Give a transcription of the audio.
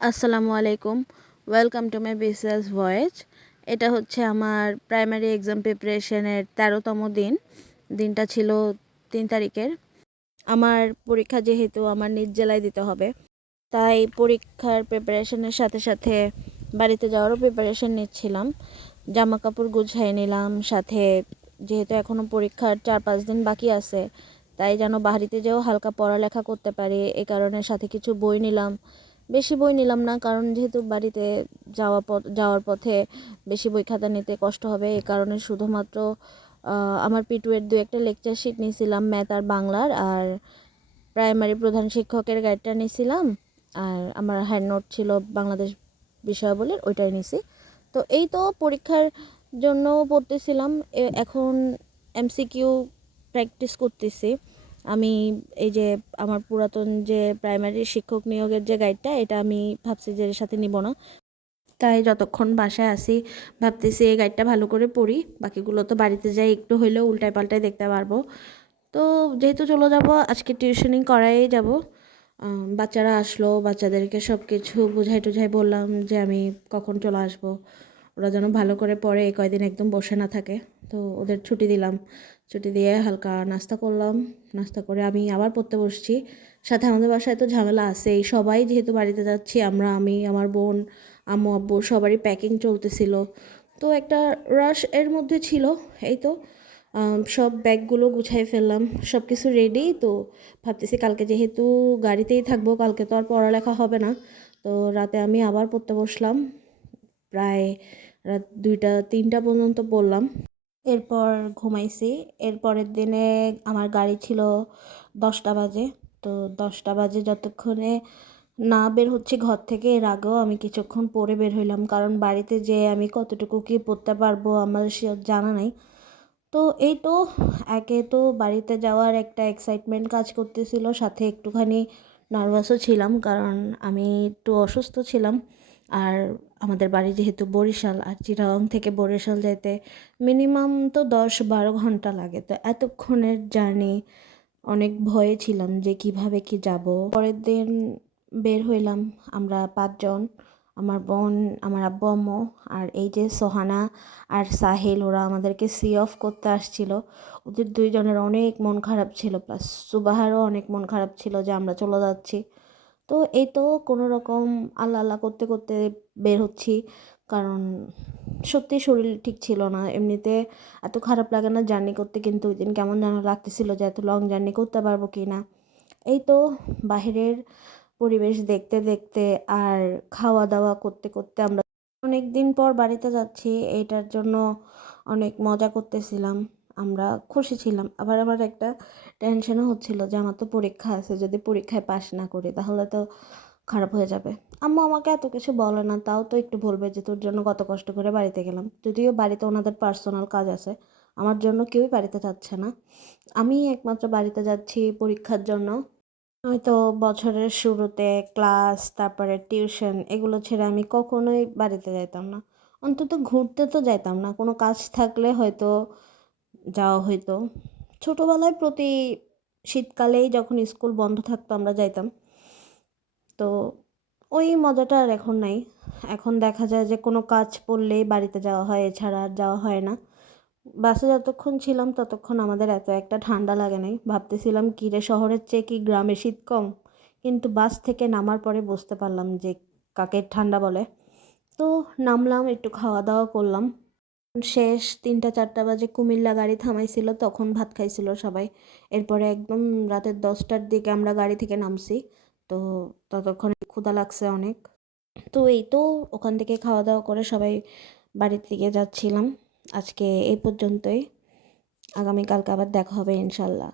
আসসালামু আলাইকুম। Welcome to my BCS voice. এটা হচ্ছে আমার প্রাইমারি এক্সাম প্রিপারেশনের 13তম দিন। দিনটা ছিল 3 তারিখের। আমার পরীক্ষা যেহেতু আমার নিজ জেলায় দিতে হবে, তাই পরীক্ষার প্রিপারেশনের সাথে সাথে বাড়িতে যাওয়ারও প্রিপারেশন নিচ্ছিলাম। জামা কাপড় গুছিয়ে নিলাম, সাথে যেহেতু এখনও পরীক্ষার 4-5 দিন বাকি আছে, তাই যেন বাড়িতে যেও হালকা পড়ালেখা করতে পারি, এই কারণে সাথে কিছু বই নিলাম। বেশি বই নিলাম না, কারণ যেহেতু বাড়িতে যাওয়ার পথে বেশি বই খাতা নিতে কষ্ট হবে, এই কারণে শুধুমাত্র আমার পিটুয়ের 2-একটা লেকচার শিট নিয়েছিলাম, ম্যাথ আর বাংলার, আর প্রাইমারি প্রধান শিক্ষকের গাইডটা নিয়েছিলাম, আর আমার হ্যান্ড নোট ছিল বাংলাদেশ বিষয়াবলীর, ওইটাই নিছি। তো এই তো পরীক্ষার জন্য পড়তেছিলাম। এখন এমসিকিউ প্র্যাকটিস করতেছি। আমি এই যে আমার পুরাতন যে প্রাইমারি শিক্ষক নিয়োগের যে গাইডটা, এটা আমি ভাবছি যে এর সাথে নিব না, তাই যতক্ষণ বাসায় আসি ভাবতেছি এই গাইডটা ভালো করে পড়ি, বাকিগুলো তো বাড়িতে যাই একটু হইলেও উল্টায় পাল্টায় দেখতে পারবো। তো যেহেতু চলে যাব, আজকে টিউশনিং করাই যাব। বাচ্চারা আসলো, বাচ্চাদেরকে সব কিছু বুঝাই টুঝাই বললাম যে আমি কখন চলে আসবো, ওরা যেন ভালো করে পড়ে, এই কয়দিন একদম বসে না থাকে। তো ওদের ছুটি দিলাম, ছুটি দিয়ে হালকা নাস্তা করলাম, নাস্তা করে আমি আবার পড়তে বসছি। সাথে আমাদের বাসায় তো ঝামেলা আছেই, সবাই যেহেতু বাড়িতে যাচ্ছি আমরা, আমি, আমার বোন, আম্মু আব্বু সবারই প্যাকিং চলতেছিল। তো একটা রাশ এর মধ্যে ছিল। এই তো সব ব্যাগগুলো গুছাই ফেললাম, সব কিছু রেডি। তো ভাবতেছি কালকে যেহেতু গাড়িতেই থাকবো, কালকে তো আর পড়ালেখা হবে না। তো রাতে আমি আবার পড়তে বসলাম, প্রায় রাত 2টা 3টা পর্যন্ত পড়লাম, এরপর ঘুমাইছি। এরপরের দিনে আমার গাড়ি ছিল 10টা বাজে। তো 10টা বাজে যতক্ষণে না বের হচ্ছে ঘর থেকে, এর আগেও আমি কিছুক্ষণ পরে বের হইলাম, কারণ বাড়িতে যেয়ে আমি কতটুকু কি পড়তে পারবো আমার সে জানা নাই। তো এই তো একে তো বাড়িতে যাওয়ার একটা এক্সাইটমেন্ট কাজ করতেছিল, সাথে একটুখানি নার্ভাসও ছিলাম, কারণ আমি একটু অসুস্থ ছিলাম। আর আমাদের বাড়ি যেহেতু বরিশাল, আর চিটাগাং থেকে বরিশাল যেতে মিনিমাম তো 10-12 ঘন্টা লাগে, তো এতক্ষণের জার্নি অনেক ভয়ে ছিলাম যে কিভাবে কি যাব। পরের দিন বের হইলাম আমরা 5 জন, আমার বোন, আমার আব্বু আম্মু, আর এই যে সোহানা আর সাহিল, ওরা আমাদেরকে সি অফ করতে আসছিল। ওদের 2জনের অনেক মন খারাপ ছিল, প্লাস সুবাহারও অনেক মন খারাপ ছিল যে আমরা চলে যাচ্ছি। তো এই তো কোনো রকম আল্লাহ আল্লাহ করতে করতে বের হচ্ছি, কারণ সত্যি শরীর ঠিক ছিল না। এমনিতে এত খারাপ লাগে না জার্নি করতে, কিন্তু ওই দিন কেমন যেন লাগতেছিল যে এত লং জার্নি করতে পারবো কি না। এই তো বাহিরের পরিবেশ দেখতে দেখতে আর খাওয়া দাওয়া করতে করতে আমরা অনেক দিন পর বাড়িতে যাচ্ছি, এইটার জন্য অনেক মজা করতেছিলাম, আমরা খুশি ছিলাম। আবার আমার একটা টেনশনও হচ্ছিল যে আমার তো পরীক্ষা আছে, যদি পরীক্ষায় পাশ না করি তাহলে তো খারাপ হয়ে যাবে। আম্মু আমাকে এত কিছু বলে না, তাও তো একটু বলবে যে তোর জন্য কত কষ্ট করে বাড়িতে গেলাম, যদিও বাড়িতে ওনাদের পার্সোনাল কাজ আছে, আমার জন্য কেউই বাড়িতে যাচ্ছে না, আমি একমাত্র বাড়িতে যাচ্ছি পরীক্ষার জন্য। হয়তো বছরের শুরুতে ক্লাস, তারপরে টিউশন, এগুলো ছেড়ে আমি কখনোই বাড়িতে যাইতাম না, অন্তত ঘুরতে তো যাইতাম না, কোনো কাজ থাকলে হয়তো যাওয়া হইতো। ছোটোবেলায় প্রতি শীতকালেই যখন স্কুল বন্ধ থাকতো আমরা যাইতাম। তো ওই মজাটা আর এখন নাই। এখন দেখা যায় যে কোনো কাজ পড়লেই বাড়িতে যাওয়া হয়, এছাড়া আর যাওয়া হয় না। বাসে যতক্ষণ ছিলাম ততক্ষণ আমাদের এত একটা ঠান্ডা লাগে নাই, ভাবতেছিলাম কি রে, শহরের চেয়ে কি গ্রামে শীত কম? কিন্তু বাস থেকে নামার পরে বুঝতে পারলাম যে কাকে ঠান্ডা বলে। তো নামলাম, একটু খাওয়া দাওয়া করলাম, শেষ 3টা 4টা বাজে কুমিল্লা গাড়ি থামাইছিল, তখন ভাত খাইছিল সবাই। এরপরে একদম রাতের 10টার দিকে আমরা গাড়ি থেকে নামছি। তো ততক্ষণে ক্ষুধা লাগছে অনেক। তো এই তো ওখান থেকে খাওয়া দাওয়া করে সবাই বাড়ির দিকে যাচ্ছিলাম। আজকে এই পর্যন্তই, আগামীকালকে আবার দেখা হবে ইনশাল্লাহ।